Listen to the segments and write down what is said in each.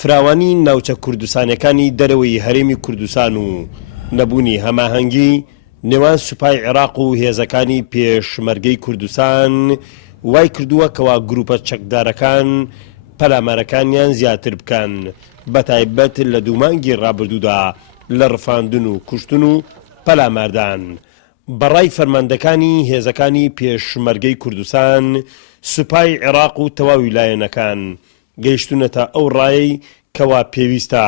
فراوانی ناوچە کوردستانەکانی دەرەوەی هەرێمی کوردستان و نەبوونی هەماهەنگی نێوان سوپای عێراق و هێزەکانی پێشمەرگەی کوردستان وای کردووە کەوا گروپە چەکدارەکان پەلامارەکانیان زیاتر بکەن بەتایبەت لە دوومانگی ڕابردوودا لە ڕفاندن و کوشتن و پەلاماردان. بەڕای فەرماندەکانی هێزەکانی پێشمەرگەی کوردستان سوپای عێراق و تەواوی لایەنەکان گەیشتونەتە ئەو ڕایەی کەوا پێویستە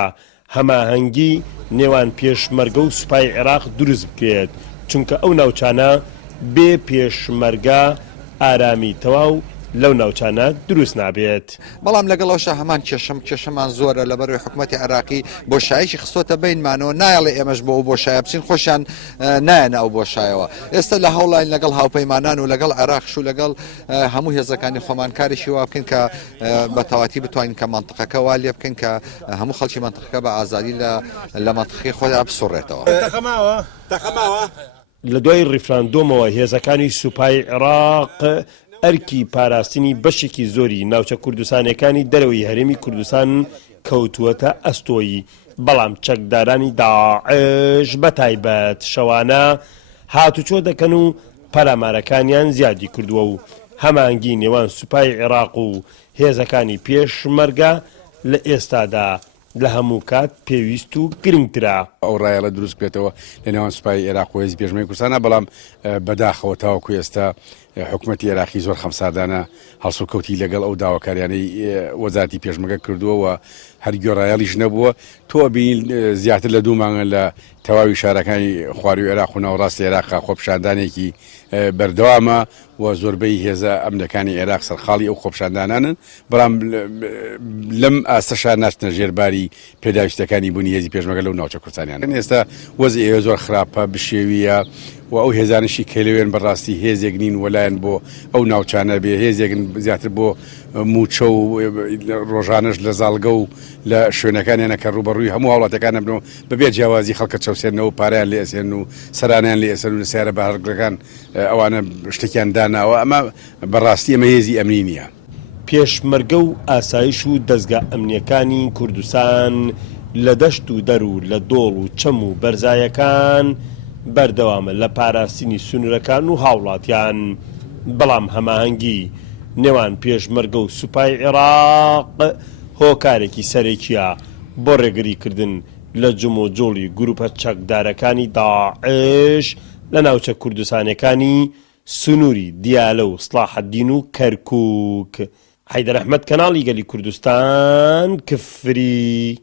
هەماهەنگی نێوان پێشمەرگە و سوپای عێراق دروست بکرێت چونکە ئەو ناوچانە بێ پێشمەرگە ئارامی تەواو لەو ناوچانە دروست نابێت. بەڵام لەگەڵەوەشە هەمان کێشەمان زۆرە لەبەروی حکوومەتی عێراقی بۆشاییشی خستۆتە بینمانەوە نایڵێ ئێمەش بۆ بۆشایە بچین خۆشیان نایەنە ئەو بۆشایەوە. ئێستا لە هەوڵین لەگەڵ هاوپەیمانان و لەگەڵ عێراقش و لەگەڵ هەموو هێزەکانی خۆمانکاریشی وا بکەن کە بە تەواتی بتوانین کە مەنتقەکە وا لێ بکەن کە هەموو خەڵکی مەنتقەکە بە ئازادی لە مەنتقەی خۆیان بسوڕێتەوە. لە دوای ڕیفراندۆمەوە هێزەکانی سوپای عێراق ئەرکی پاراستنی بەشێکی زۆری ناوچە کوردستانەکانی دەرەوەی هەرێمی کوردستان کەوتووەتە ئەستۆیی، بەڵام چەکدارانی داعش بەتایبەت شەوانە هاتوچۆ دەکەن و پەلامارەکانیان زیادی کردووە و هەمانگی نێوان سوپای عێراق و هێزەکانی پێشمەرگە لە ئێستادا لە هەموو کات پێویست و گرنگترا. ئەو ڕایەڵە دروست بێتەوە لە نێوان سوپای عێراق و هێزی پێشمەرگەی کوردستانە، بەڵام بەداخەوە تاوەکو ئێستا حکوومەتی عێراقی زۆر خەمساردانە هەڵسوکەوتی لەگەڵ ئەو داواکاریانەی وەزارەتی پێشمەرگە کردووە و هەر گۆڕایەڵیش نەبووە. تۆ بین زیاتر لە 2 مانگە لە تەواوی شارەکانی خواروی عێراق و ناوەڕاستی عێراقا خۆپیشاندانێکی بەردەوامە و زۆربەی هێزە ئەمنەکانی عێراق سەرخاڵی ئەو خۆپیشاندانانن، بەڵام لەم ئاستەشا ناچنە ژێرباری پێداویستەکانی بوونی هێزی پێشمەرگە لەو ناوچە کوردستانیان. ئێستا وەزی ئێوە زۆر خراپە بشێویە و ئەو هێزانشی کە لەوێن بەڕاستی هێزێک نین وەلایەن بۆ ئەو ناوچانە بێ هێزێکن زیاتر بۆ موچە و ڕۆژانش لە زاڵگە و لە شوێنەکانیانە کە ڕوبەڕووی هەموو هاوڵاتەکانە بنەوە بەبێ جیاوازی خەڵکە چەوسێنەوە پارەیان لێ ئەسێن و سەرانیان لێ ئەسەن و سیارە بەهەڵگرەکان ئەوانە شتێکیان داناوە. ئەمە بەڕاستی ئەمە هێزی ئەمنی نییە. پێشمەرگە و ئاسایش و دەستگا ئەمنیەکانی کوردستان لە دەشت و دەر و لە دۆڵ و چەم و بەرزایەکان بەردەوامە لە پاراستنی سنوورەکان و هاوڵاتیان، بەڵام هەماهەنگی نێوان پێشمەرگە و سوپای عێراق هۆکارێکی سەرێکیە بۆ ڕێگریکردن لە جم و جۆڵی گروپە چەکدارەکانی داعش لە ناوچە کوردستانەکانی سنووری دیالە و سڵاحەدین و کەرکووک. حەیدەر ئەحمەد، کەناڵی گەلی کوردستان، کفری.